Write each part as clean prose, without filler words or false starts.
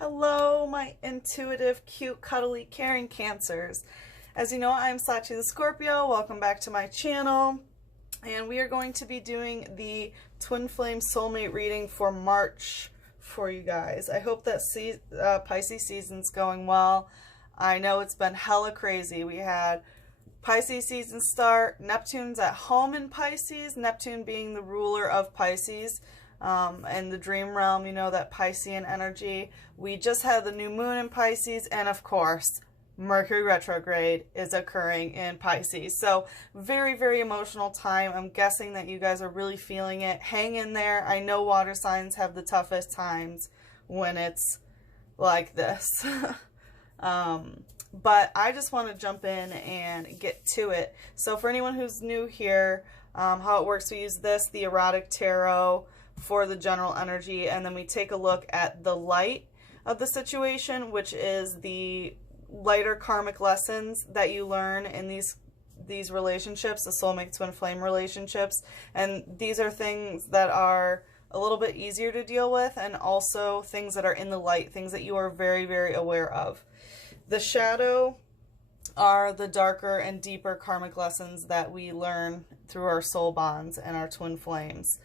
Hello, my intuitive, cute, cuddly, caring Cancers. As you know, I'm Sachi the Scorpio. Welcome back to my channel. And we are going to be doing the Twin Flame Soulmate reading for March for you guys. I hope that Pisces season's going well. I know it's been hella crazy. We had Pisces season start. Neptune's at home in Pisces, Neptune being the ruler of Pisces. And the dream realm, you know, that Piscean energy. We just had the new moon in Pisces, and of course, Mercury retrograde is occurring in Pisces. So very, very emotional time. I'm guessing that you guys are really feeling it. Hang in there. I know water signs have the toughest times when it's like this. But I just want to jump in and get to it. So for anyone who's new here, how it works, we use the erotic tarot, for the general energy, and then we take a look at the light of the situation, which is the lighter karmic lessons that you learn in these relationships, the soulmate twin flame relationships. And these are things that are a little bit easier to deal with, and also things that are in the light, things that you are very, very aware of. The shadow are the darker and deeper karmic lessons that we learn through our soul bonds and our twin flames.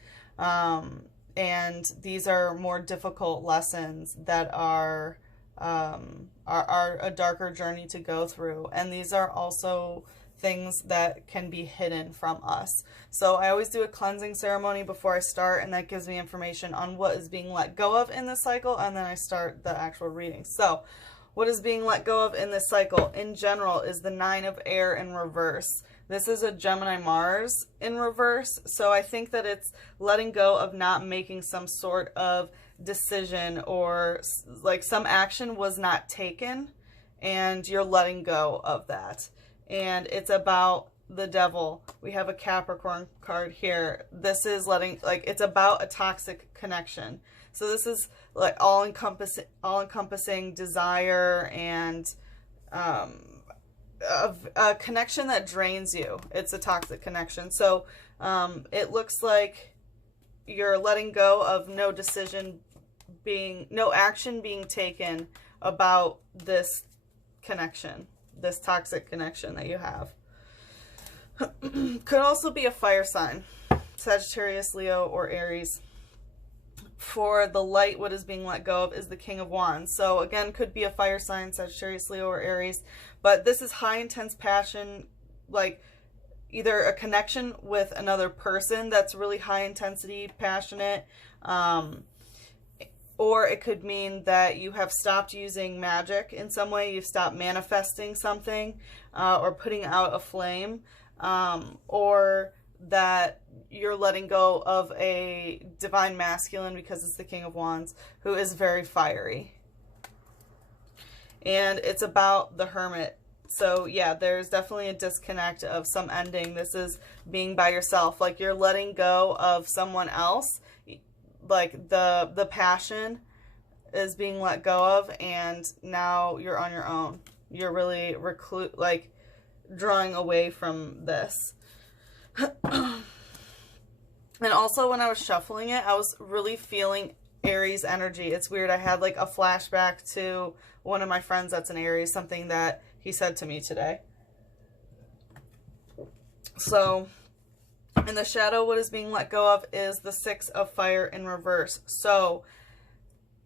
And these are more difficult lessons that are a darker journey to go through. And these are also things that can be hidden from us. So I always do a cleansing ceremony before I start, and that gives me information on what is being let go of in this cycle, and then I start the actual reading. So what is being let go of in this cycle in general is the Nine of Air in reverse. This is a Gemini Mars in reverse, so I think that it's letting go of not making some sort of decision, or like some action was not taken and you're letting go of that. And it's about the Devil. We have a Capricorn card here. This is it's about a toxic connection. So this is like all encompassing desire and a connection that drains you. It's a toxic connection. So it looks like you're letting go of no action being taken about this connection, this toxic connection that you have. Could also be a fire sign, Sagittarius, Leo, or Aries. For the light, what is being let go of is the King of Wands. So again, could be a fire sign, Sagittarius, Leo, or Aries. But this is high intense passion, like either a connection with another person that's really high intensity, passionate, or it could mean that you have stopped using magic in some way. You've stopped manifesting something, or putting out a flame, or that you're letting go of a divine masculine, because it's the King of Wands, who is very fiery. And it's about the Hermit. So yeah, there's definitely a disconnect of some ending. This is being by yourself, like you're letting go of someone else, like the passion is being let go of, and now you're on your own. You're really drawing away from this. And also when I was shuffling it, I was really feeling Aries energy. It's weird. I had like a flashback to one of my friends that's an Aries, something that he said to me today. So in the shadow, what is being let go of is the Six of Fire in reverse. So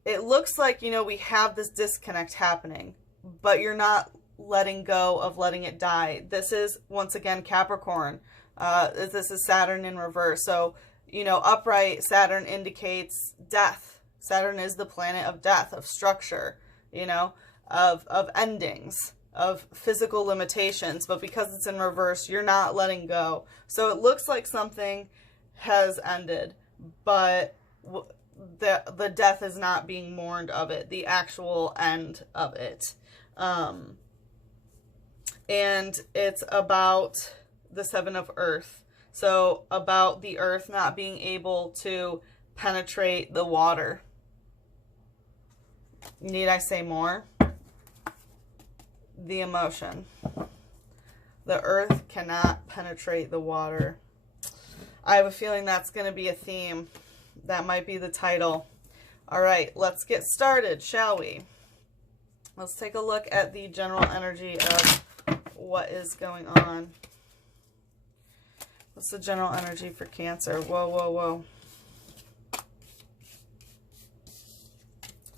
it looks like, you know, we have this disconnect happening, but you're not letting go of letting it die. This is, once again, Capricorn. This is Saturn in reverse. So, you know, upright Saturn indicates death. Saturn is the planet of death, of structure, you know, of endings, of physical limitations. But because it's in reverse, you're not letting go. So it looks like something has ended, but the death is not being mourned of it, the actual end of it. And it's about the Seven of Earth. So about the earth not being able to penetrate the water. Need I say more? The emotion. The earth cannot penetrate the water. I have a feeling that's going to be a theme. That might be the title. All right, let's get started, shall we? Let's take a look at the general energy of what is going on. What's the general energy for Cancer? Whoa, whoa, whoa.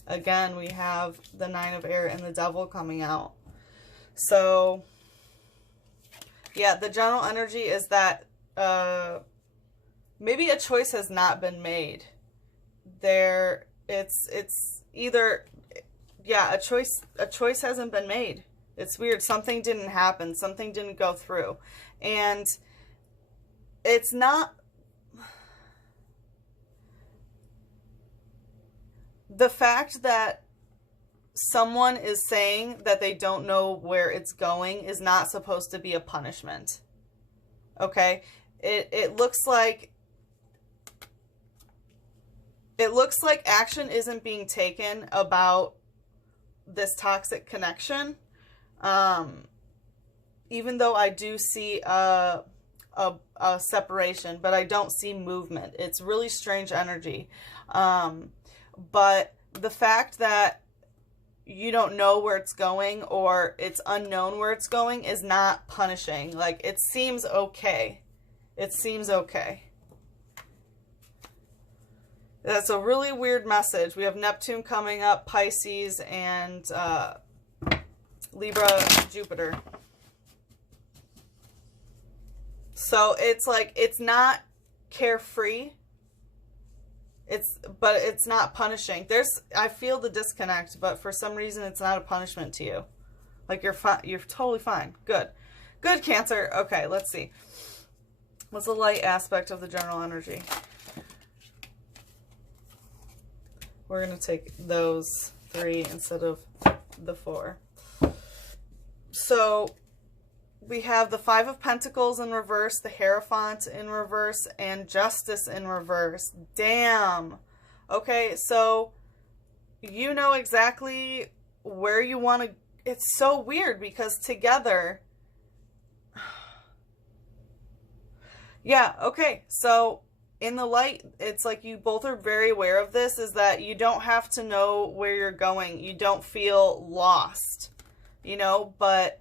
Again, we have the Nine of Air and the Devil coming out. So, yeah, the general energy is that maybe a choice has not been made. It's either, yeah, a choice hasn't been made. It's weird. Something didn't happen. Something didn't go through. And it's not, the fact that someone is saying that they don't know where it's going is not supposed to be a punishment. Okay? It looks like action isn't being taken about this toxic connection. Even though I do see a separation, but I don't see movement. It's really strange energy. But the fact that you don't know where it's going or it's unknown where it's going is not punishing. Like, it seems okay. It seems okay. That's a really weird message. We have Neptune coming up, Pisces, and Libra, Jupiter. So it's like, it's not carefree. But it's not punishing. I feel the disconnect, but for some reason it's not a punishment to you. Like, you're fine. You're totally fine. Good. Good, Cancer. Okay, let's see. What's the light aspect of the general energy? We're going to take those 3 instead of the 4. So we have the 5 of Pentacles in reverse, the Hierophant in reverse, and Justice in reverse. Damn. Okay, so you know exactly where you want to... It's so weird because together... Yeah, okay, so in the light, it's like you both are very aware of this, is that you don't have to know where you're going. You don't feel lost, you know, but...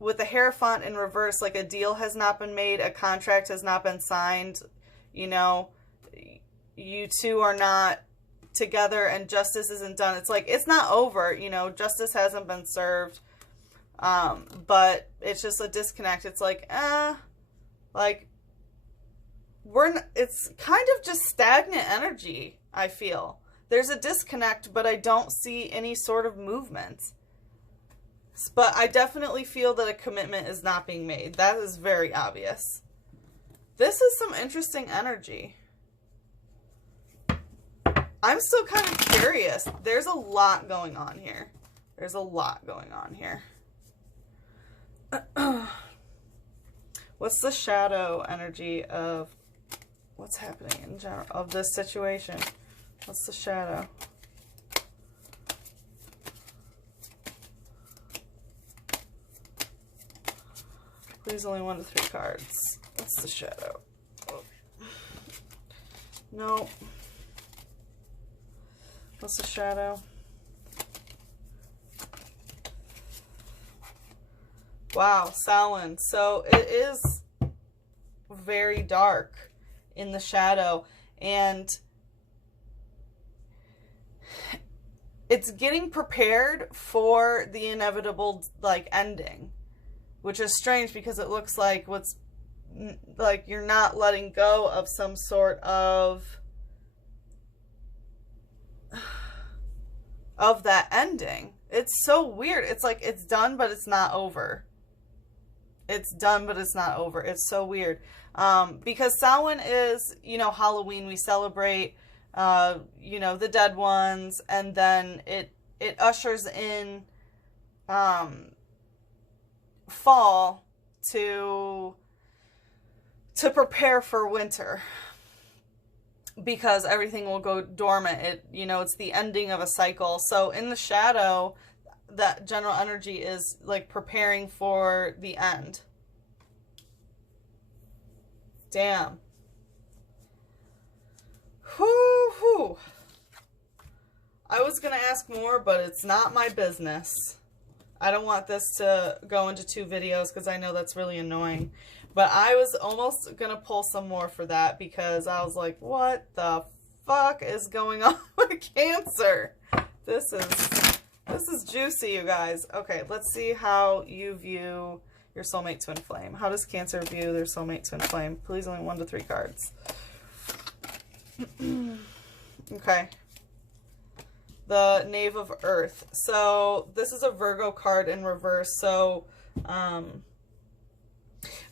With the Hierophant in reverse, like, a deal has not been made, a contract has not been signed, you know, you two are not together and justice isn't done. It's like, it's not over, you know, justice hasn't been served, but it's just a disconnect. It's like, like, it's kind of just stagnant energy, I feel. There's a disconnect, but I don't see any sort of movement. But I definitely feel that a commitment is not being made. That is very obvious. This is some interesting energy. I'm still kind of curious. There's a lot going on here. There's a lot going on here. What's the shadow energy of what's happening in general of this situation? What's the shadow? Please, only 1 to 3 cards. What's the shadow? Oh. No. What's the shadow? Wow, Samhain. So it is very dark in the shadow, and it's getting prepared for the inevitable, like, ending. Which is strange because it looks like you're not letting go of some sort of that ending. It's so weird. It's like it's done, but it's not over. It's done, but it's not over. It's so weird. Because Samhain is, you know, Halloween. We celebrate, you know, the dead ones, and then it ushers in, fall to prepare for winter, because everything will go dormant. You know, it's the ending of a cycle. So in the shadow, that general energy is like preparing for the end. Damn. Whoo. I was going to ask more, but it's not my business. I don't want this to go into 2 videos because I know that's really annoying. But I was almost going to pull some more for that because I was like, what the fuck is going on with Cancer? This is juicy, you guys. Okay, let's see how you view your soulmate twin flame. How does Cancer view their soulmate twin flame? Please, only 1 to 3 cards. Okay. The Knave of Earth. So this is a Virgo card in reverse. So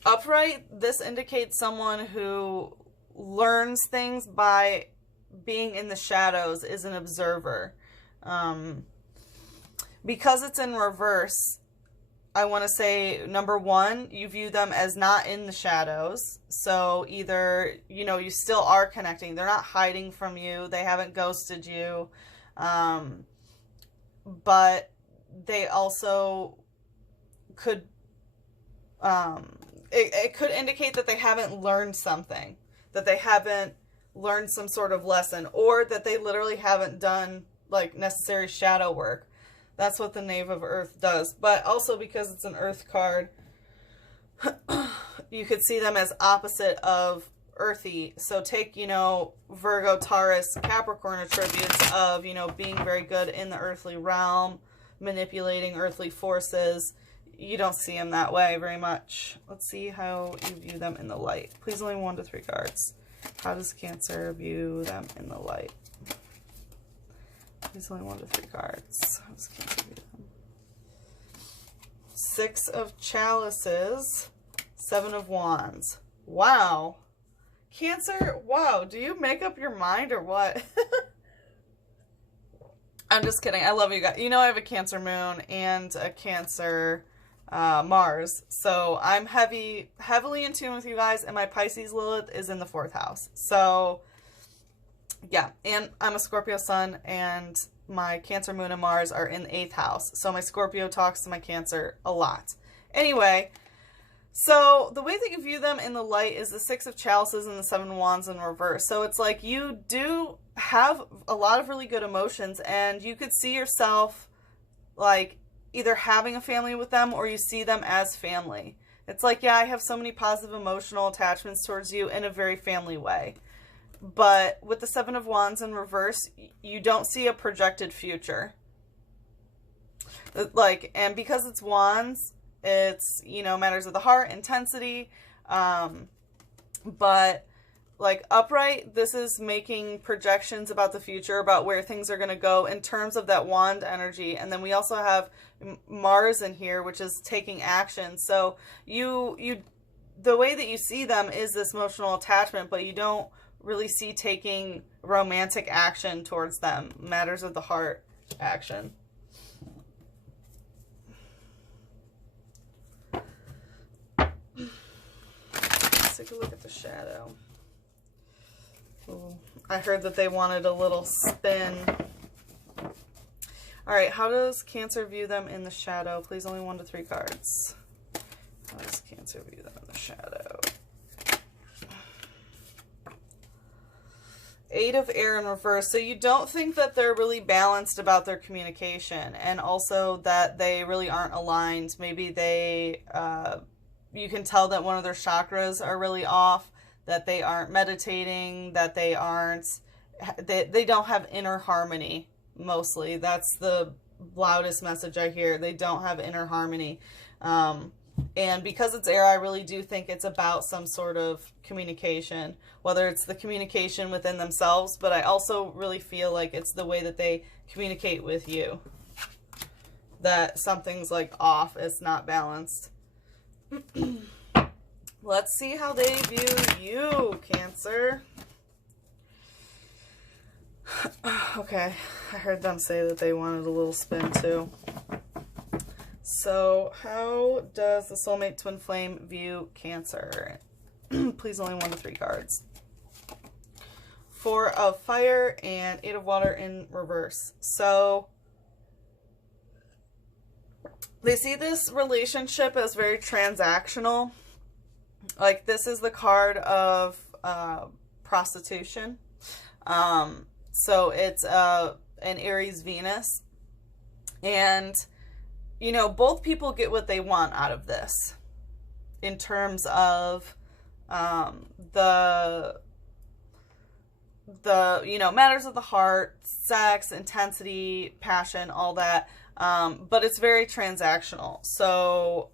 upright, this indicates someone who learns things by being in the shadows, is an observer. Because it's in reverse, I want to say, number 1, you view them as not in the shadows. So either, you know, you still are connecting. They're not hiding from you. They haven't ghosted you. But they also could, it could indicate that they haven't learned something, that they haven't learned some sort of lesson, or that they literally haven't done like necessary shadow work. That's what the Knave of Earth does. But also because it's an Earth card, you could see them as opposite of earthy. So take, you know, Virgo, Taurus, Capricorn attributes of, you know, being very good in the earthly realm, manipulating earthly forces. You don't see them that way very much. Let's see how you view them in the light. Please, only 1 to 3 cards. How does Cancer view them in the light? Please, only 1 to 3 cards. How does Cancer view them? 6 of Chalices, 7 of Wands. Wow. Cancer, wow, do you make up your mind or what? I'm just kidding. I love you guys. You know I have a Cancer moon and a Cancer Mars. So I'm heavily in tune with you guys, and my Pisces Lilith is in the 4th house. So yeah, and I'm a Scorpio sun, and my Cancer moon and Mars are in the 8th house. So my Scorpio talks to my Cancer a lot. Anyway, so the way that you view them in the light is the 6 of Chalices and the 7 of Wands in reverse. So it's like you do have a lot of really good emotions, and you could see yourself like either having a family with them, or you see them as family. It's like, yeah, I have so many positive emotional attachments towards you in a very family way. But with the 7 of Wands in reverse, you don't see a projected future. Like, and because it's Wands, it's, you know, matters of the heart, intensity. But like upright, this is making projections about the future, about where things are going to go in terms of that wand energy. And then we also have Mars in here, which is taking action. So the way that you see them is this emotional attachment, but you don't really see taking romantic action towards them. Matters of the heart action. Let's take a look at the shadow. Ooh, I heard that they wanted a little spin. All right, how does Cancer view them in the shadow? Please, only 1 to 3 cards. How does Cancer view them in the shadow? 8 of Air in reverse. So you don't think that they're really balanced about their communication, and also that they really aren't aligned. Maybe they, you can tell that one of their chakras are really off, that they aren't meditating, that they don't have inner harmony, mostly. That's the loudest message I hear. They don't have inner harmony. And because it's air, I really do think it's about some sort of communication, whether it's the communication within themselves, but I also really feel like it's the way that they communicate with you, that something's like off, it's not balanced. Let's see how they view you, Cancer. Okay, I heard them say that they wanted a little spin too. So, how does the soulmate twin flame view Cancer? Please, only 1 to 3 cards. 4 of Fire and 8 of Water in reverse. So, they see this relationship as very transactional. Like, this is the card of prostitution. So it's an Aries Venus. And, you know, both people get what they want out of this in terms of the you know, matters of the heart, sex, intensity, passion, all that. But it's very transactional. So,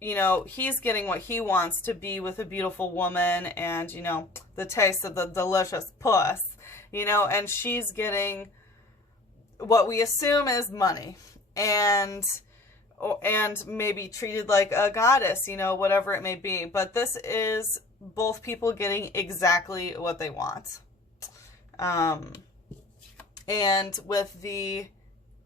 you know, he's getting what he wants, to be with a beautiful woman and, you know, the taste of the delicious puss, you know, and she's getting what we assume is money and maybe treated like a goddess, you know, whatever it may be. But this is both people getting exactly what they want. And with the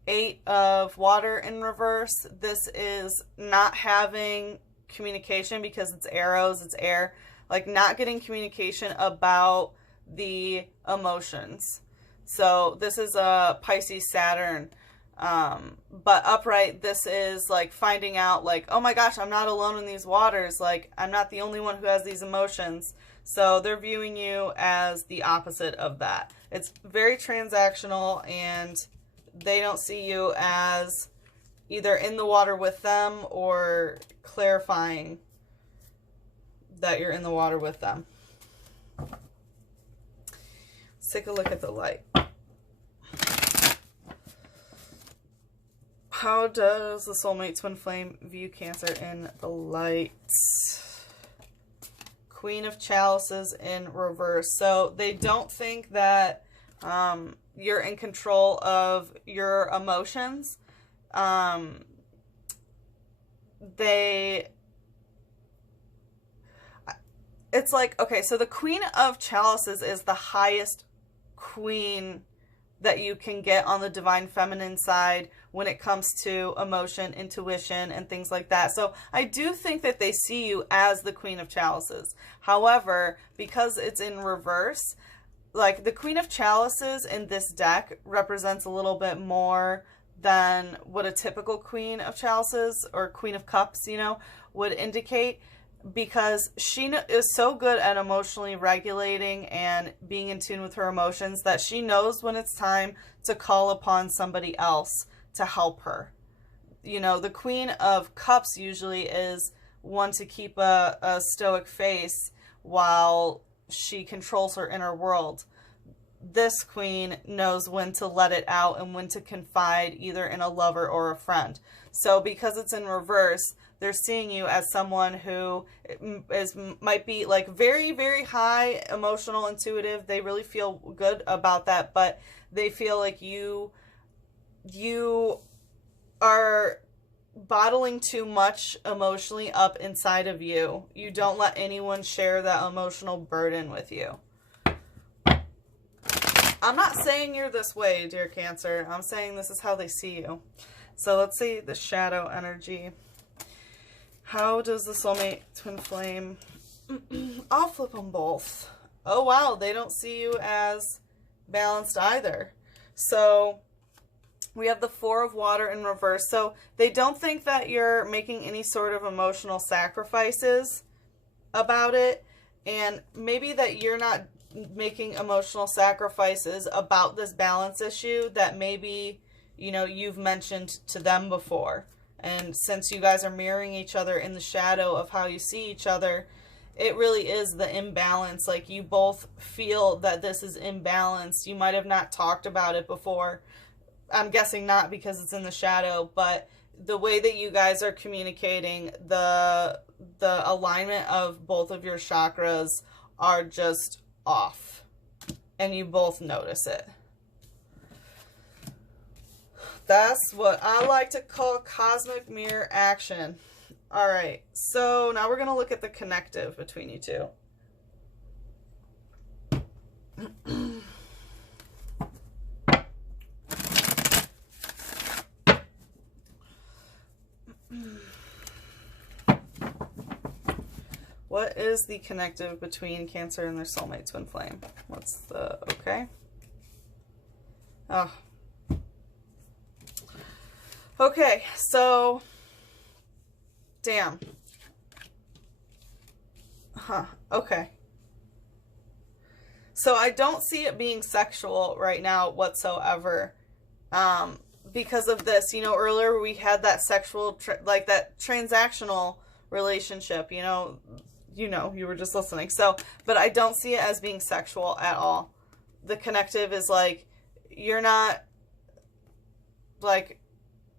8 of water in reverse, this is not having communication because it's arrows, it's air, like not getting communication about the emotions. So this is a Pisces Saturn. But upright, this is like finding out like, oh my gosh, I'm not alone in these waters. Like, I'm not the only one who has these emotions. So they're viewing you as the opposite of that. It's very transactional, and they don't see you as either in the water with them or clarifying that you're in the water with them. Let's take a look at the light. How does the soulmate twin flame view Cancer in the light? Queen of Chalices in reverse. So they don't think that you're in control of your emotions. It's like, okay, so the Queen of Chalices is the highest queen that you can get on the divine feminine side when it comes to emotion, intuition, and things like that. So I do think that they see you as the Queen of Chalices. However, because it's in reverse, like the Queen of Chalices in this deck represents a little bit more than what a typical Queen of Chalices or Queen of Cups, you know, would indicate, because she is so good at emotionally regulating and being in tune with her emotions that she knows when it's time to call upon somebody else to help her. You know, the Queen of Cups usually is one to keep a stoic face while she controls her inner world. This queen knows when to let it out and when to confide either in a lover or a friend. So because it's in reverse, they're seeing you as someone who might be like very, very high emotional, intuitive. They really feel good about that, but they feel like you are bottling too much emotionally up inside of you. You don't let anyone share that emotional burden with you. I'm not saying you're this way, dear Cancer. I'm saying this is how they see you. So let's see the shadow energy. How does the soulmate twin flame... I'll flip them both. Oh, wow. They don't see you as balanced either. So we have the 4 of water in reverse. So they don't think that you're making any sort of emotional sacrifices about it. And maybe that you're not making emotional sacrifices about this balance issue that maybe, you know, you've mentioned to them before. And since you guys are mirroring each other in the shadow of how you see each other, it really is the imbalance. Like, you both feel that this is imbalanced. You might have not talked about it before. I'm guessing not, because it's in the shadow, but the way that you guys are communicating, the alignment of both of your chakras are just off. And you both notice it. That's what I like to call cosmic mirror action. All right, so now we're going to look at the connective between you two. What is the connective between Cancer and their soulmate twin flame? What's the... okay. Oh. Okay, so... damn. Huh, okay. So I don't see it being sexual right now whatsoever. Because of this, you know, earlier we had that sexual, like that transactional relationship, you know, you were just listening. So, but I don't see it as being sexual at all. The connective is like, you're not, like,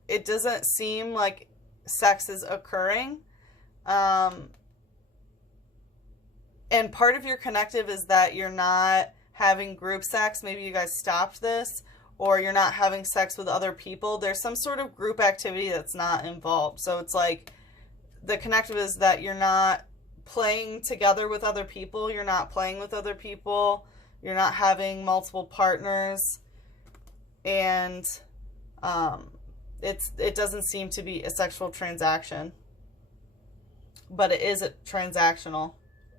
it doesn't seem like sex is occurring. And part of your connective is that you're not having group sex. Maybe you guys stopped this, or you're not having sex with other people. There's some sort of group activity that's not involved. So it's like the connective is that you're not playing together with other people. You're not playing with other people. You're not having multiple partners. And it doesn't seem to be a sexual transaction. But it is a transactional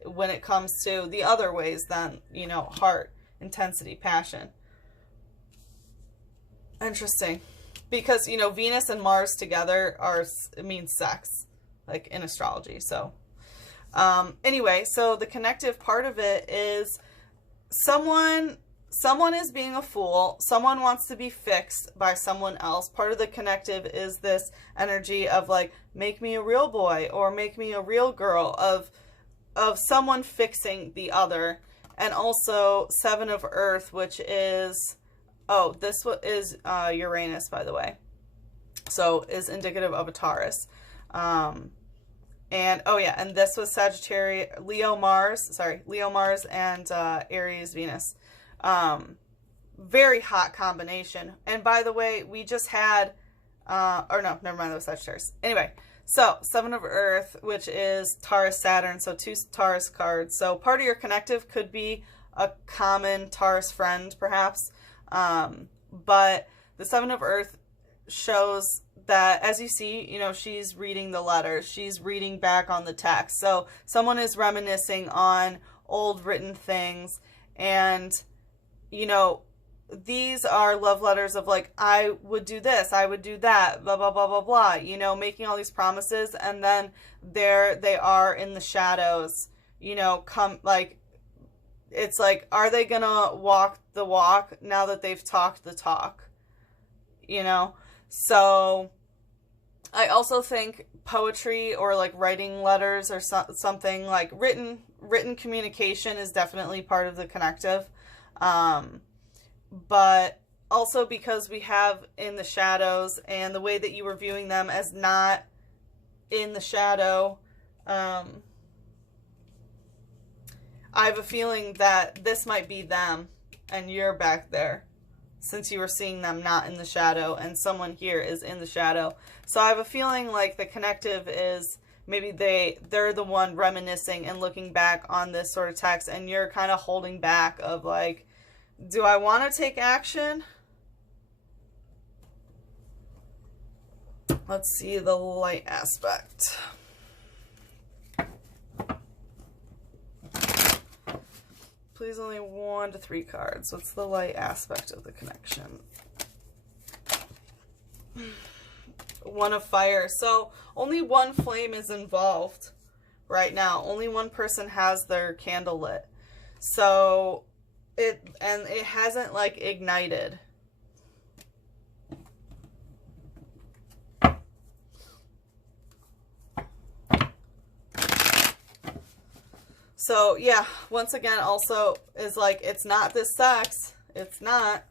when it comes to the other ways than, you know, heart, intensity, passion. Interesting. Because, you know, Venus and Mars together it means sex, like in astrology. So, anyway, so the connective part of it is someone is being a fool. Someone wants to be fixed by someone else. Part of the connective is this energy of like, make me a real boy or make me a real girl, of someone fixing the other. And also Seven of Earth, which is, oh, this is Uranus, by the way. So is indicative of a Taurus. And oh yeah, and this was Sagittarius, Leo Mars and Aries Venus. Very hot combination. And by the way, we just had, or no, never mind, that was Sagittarius. Anyway, so Seven of Earth, which is Taurus Saturn, so 2 Taurus cards. So part of your connective could be a common Taurus friend, perhaps. But the Seven of Earth shows that, as you see, you know, she's reading the letters. She's reading back on the text. So someone is reminiscing on old written things. And, you know, these are love letters of like, I would do this, I would do that, blah, blah, blah, blah, blah, you know, making all these promises. And then there they are in the shadows, you know, it's like, are they gonna walk the walk now that they've talked the talk? You know? So I also think poetry or like writing letters or something like written communication is definitely part of the connective. But also because we have in the shadows and the way that you were viewing them as not in the shadow, I have a feeling that this might be them and you're back there, since you were seeing them not in the shadow and someone here is in the shadow. So I have a feeling like the connective is maybe they're the one reminiscing and looking back on this sort of text, and you're kind of holding back of like, do I want to take action? Let's see the light aspect. Please only 1 to 3 cards. What's the light aspect of the connection? 1 of fire. So only one flame is involved right now. Only one person has their candle lit. So it hasn't like ignited. So yeah, once again, also is like, it's not this sex. It's not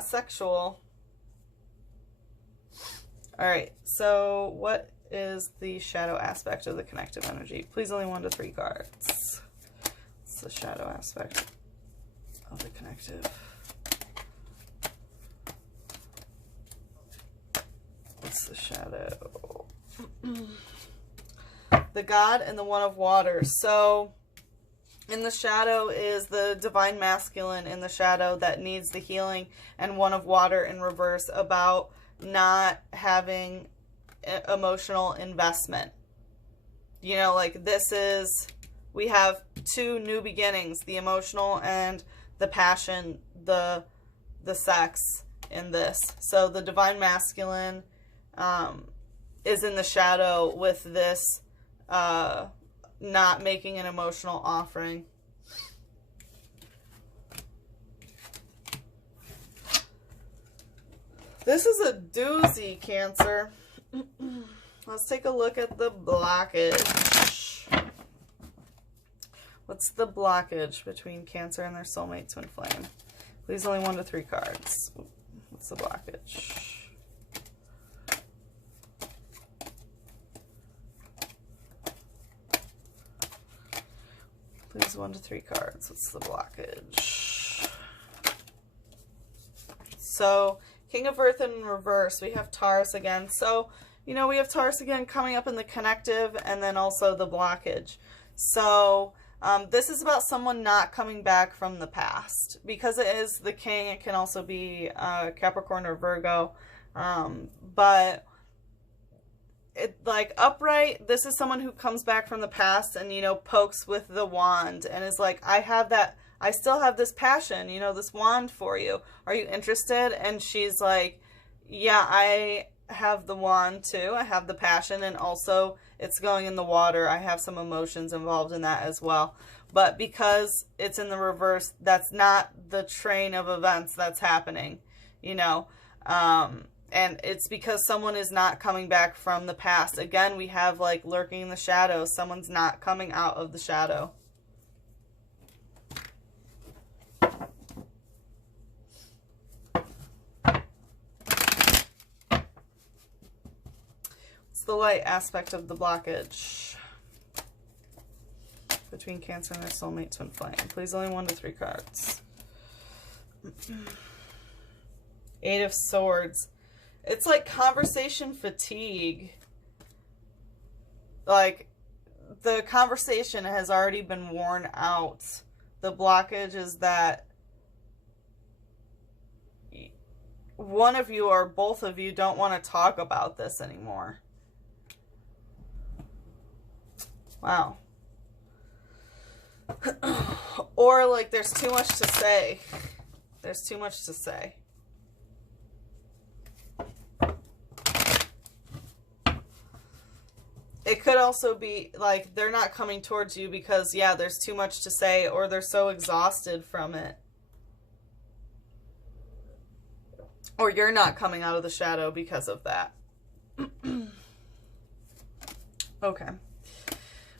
sexual. All right. So what is the shadow aspect of the connective energy? Please only 1 to 3 cards. What's the shadow aspect of the connective? What's the shadow? The God and the One of Water. So in the shadow is the divine masculine in the shadow that needs the healing, and One of Water in reverse, about not having emotional investment. You know, like we have 2 new beginnings, the emotional and the passion, the sex in this. So the divine masculine is in the shadow with this not making an emotional offering. This is a doozy, Cancer. Let's take a look at the blockage. What's the blockage between Cancer and their soulmate twin flame? Please, only 1 to 3 cards. What's the blockage? Please, 1 to 3 cards. What's the blockage? So, King of Earth in reverse. We have Taurus again. So, you know, we have Taurus again coming up in the connective and then also the blockage. So, this is about someone not coming back from the past. Because it is the King, it can also be Capricorn or Virgo. But it, like, upright, this is someone who comes back from the past and, you know, pokes with the wand and is like, I still have this passion, you know, this wand for you. Are you interested? And she's like, yeah, I have the wand too. I have the passion, and also it's going in the water. I have some emotions involved in that as well. But because it's in the reverse, that's not the train of events that's happening, you know. And it's because someone is not coming back from the past. Again, we have like lurking in the shadows. Someone's not coming out of the shadow. The light aspect of the blockage between Cancer and their soulmate twin flame. Please, only 1 to 3 cards. 8 of Swords. It's like conversation fatigue. Like, the conversation has already been worn out. The blockage is that one of you or both of you don't want to talk about this anymore. Wow. Or like there's too much to say. There's too much to say. It could also be like they're not coming towards you because, yeah, there's too much to say, or they're so exhausted from it. Or you're not coming out of the shadow because of that. Okay.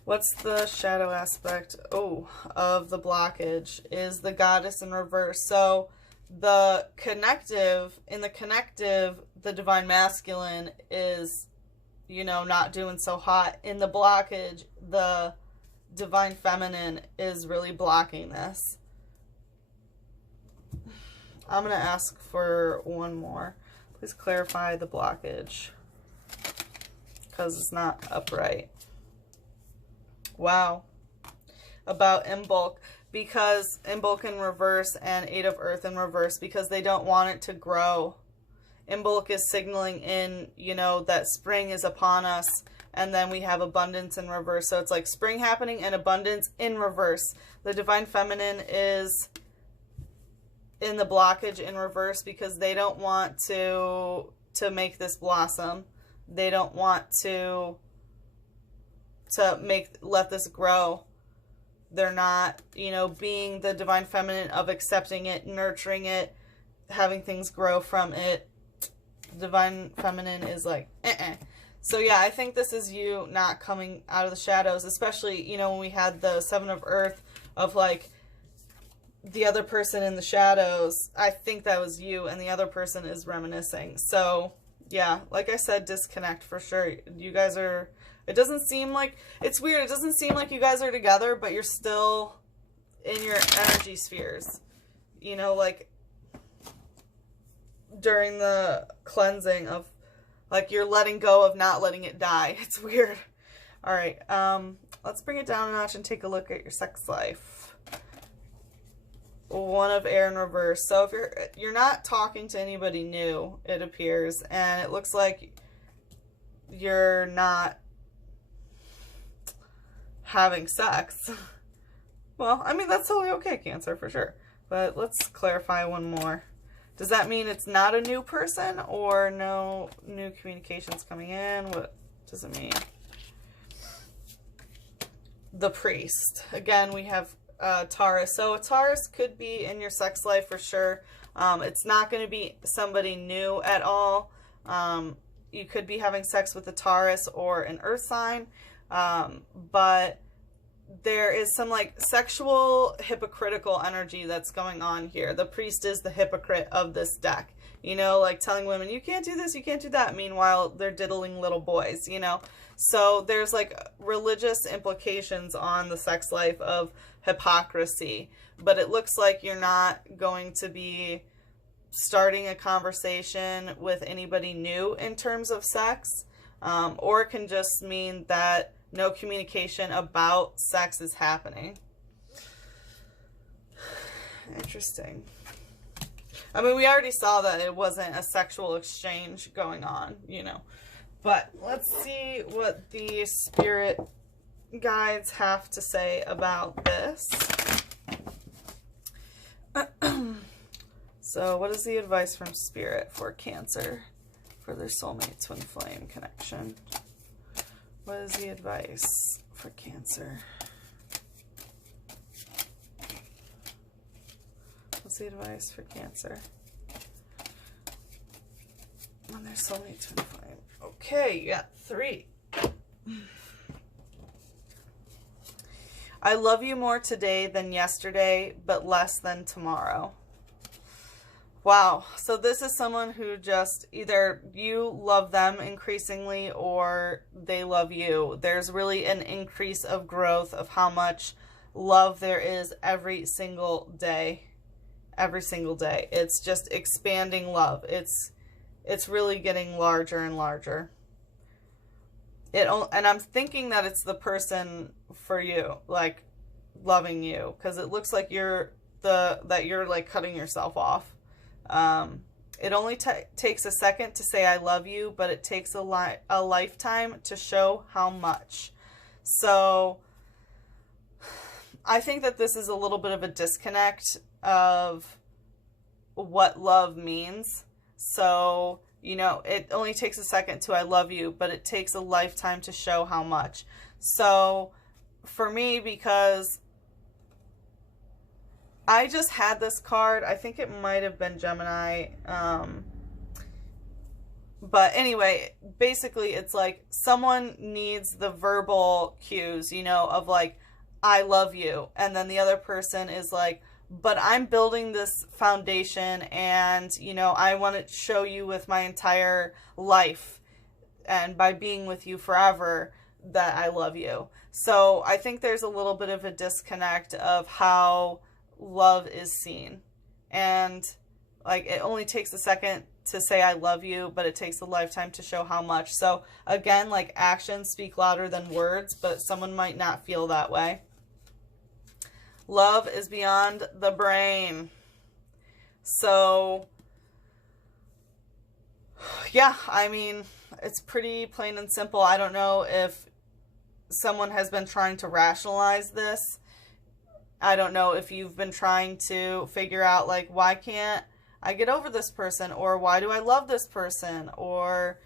What's the shadow aspect, of the blockage is the Goddess in reverse. So the connective, in the connective, the Divine Masculine is, you know, not doing so hot. In the blockage, the Divine Feminine is really blocking this. I'm going to ask for one more. Please clarify the blockage, because it's not upright. Wow. About Imbolc, because Imbolc in reverse and 8 of Earth in reverse, because they don't want it to grow. Imbolc is signaling in, you know, that spring is upon us, and then we have abundance in reverse. So it's like spring happening and abundance in reverse. The Divine Feminine is in the blockage in reverse because they don't want to make this blossom. They don't want to let this grow. They're not, you know, being the Divine Feminine of accepting it, nurturing it, having things grow from it. Divine Feminine is like, So yeah, I think this is you not coming out of the shadows, especially, you know, when we had the 7 of Earth of like the other person in the shadows. I think that was you, and the other person is reminiscing. So yeah, like I said, disconnect for sure. You guys are, it doesn't seem like, it's weird, it doesn't seem like you guys are together, but you're still in your energy spheres. You know, like during the cleansing of, like, you're letting go of not letting it die. It's weird. All right, let's bring it down a notch and take a look at your sex life. 1 of Air in reverse. So if you're not talking to anybody new, it appears, and it looks like you're not having sex. Well, I mean, that's totally okay, Cancer, for sure. But let's clarify one more. Does that mean it's not a new person, or no new communications coming in? What does it mean? The Priest. Again, we have Taurus. So a Taurus could be in your sex life for sure. It's not going to be somebody new at all. You could be having sex with a Taurus or an earth sign, but there is some like sexual hypocritical energy that's going on here. The priest is the hypocrite of this deck, you know, like telling women, you can't do this, you can't do that. Meanwhile, they're diddling little boys, you know. So there's like religious implications on the sex life of hypocrisy, but it looks like you're not going to be starting a conversation with anybody new in terms of sex, or it can just mean that no communication about sex is happening. Interesting. I mean, we already saw that it wasn't a sexual exchange going on, you know. But let's see what the spirit guides have to say about this. So what is the advice from spirit for Cancer for their soulmate twin flame connection? What is the advice for Cancer? What's the advice for Cancer on their soulmate twin flame? Okay, you got 3. I love you more today than yesterday, but less than tomorrow. Wow. So this is someone who just either you love them increasingly or they love you. There's really an increase of growth of how much love there is every single day. Every single day. It's just expanding love. It's really getting larger and larger. And I'm thinking that it's the person for you, like loving you, because it looks like you're like cutting yourself off. It only takes a second to say I love you, but it takes a lifetime to show how much. So I think that this is a little bit of a disconnect of what love means. So, you know, it only takes a second to I love you, but it takes a lifetime to show how much. So for me, because I just had this card. I think it might have been Gemini. But anyway, basically it's like someone needs the verbal cues, you know, of like, I love you. And then the other person is like, but I'm building this foundation and, you know, I want to show you with my entire life and by being with you forever that I love you. So I think there's a little bit of a disconnect of how love is seen, and like it only takes a second to say I love you, but it takes a lifetime to show how much. So again, like actions speak louder than words, but someone might not feel that way. Love is beyond the brain. So yeah, I mean, it's pretty plain and simple. I don't know if someone has been trying to rationalize this. I don't know if you've been trying to figure out, like, why can't I get over this person? Or why do I love this person? Or,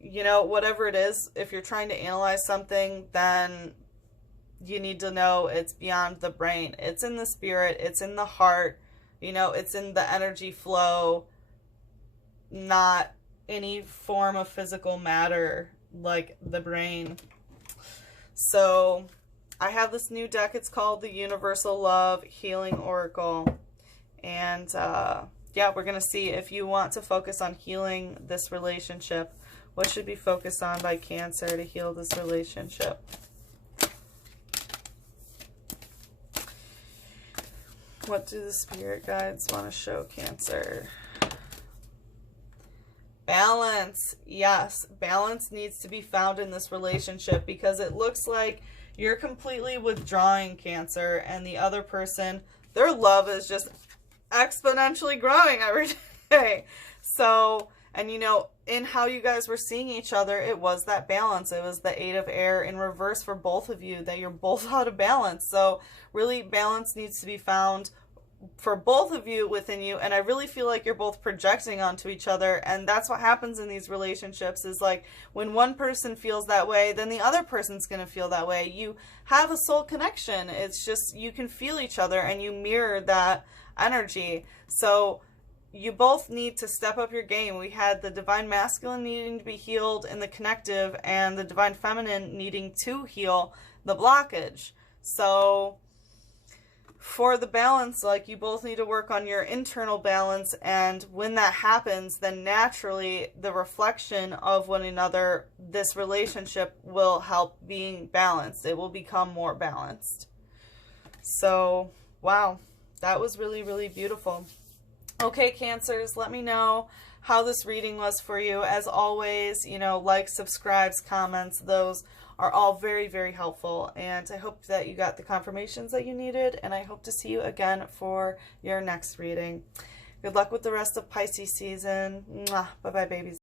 you know, whatever it is, if you're trying to analyze something, then you need to know it's beyond the brain. It's in the spirit. It's in the heart. You know, it's in the energy flow, not any form of physical matter like the brain. So I have this new deck. It's called the Universal Love Healing Oracle. And yeah, we're going to see if you want to focus on healing this relationship. What should be focused on by Cancer to heal this relationship? What do the spirit guides want to show Cancer? Balance. Yes, balance needs to be found in this relationship because it looks like you're completely withdrawing, Cancer, and the other person, their love is just exponentially growing every day. So, and you know, in how you guys were seeing each other, it was that balance. It was the 8 of air in reverse for both of you, that you're both out of balance. So really, balance needs to be found for both of you within you, and I really feel like you're both projecting onto each other, and that's what happens in these relationships is like when one person feels that way, then the other person's going to feel that way. You have a soul connection. It's just you can feel each other and you mirror that energy. So you both need to step up your game. We had the divine masculine needing to be healed in the connective and the divine feminine needing to heal the blockage. So for the balance, like, you both need to work on your internal balance, and when that happens, then naturally the reflection of one another, this relationship will help being balanced. It will become more balanced. So, wow, that was really, really beautiful. Okay, Cancers, let me know how this reading was for you. As always, you know, likes, subscribes, comments, those are all very, very helpful. And I hope that you got the confirmations that you needed, and I hope to see you again for your next reading. Good luck with the rest of Pisces season. Mwah. Bye-bye, babies.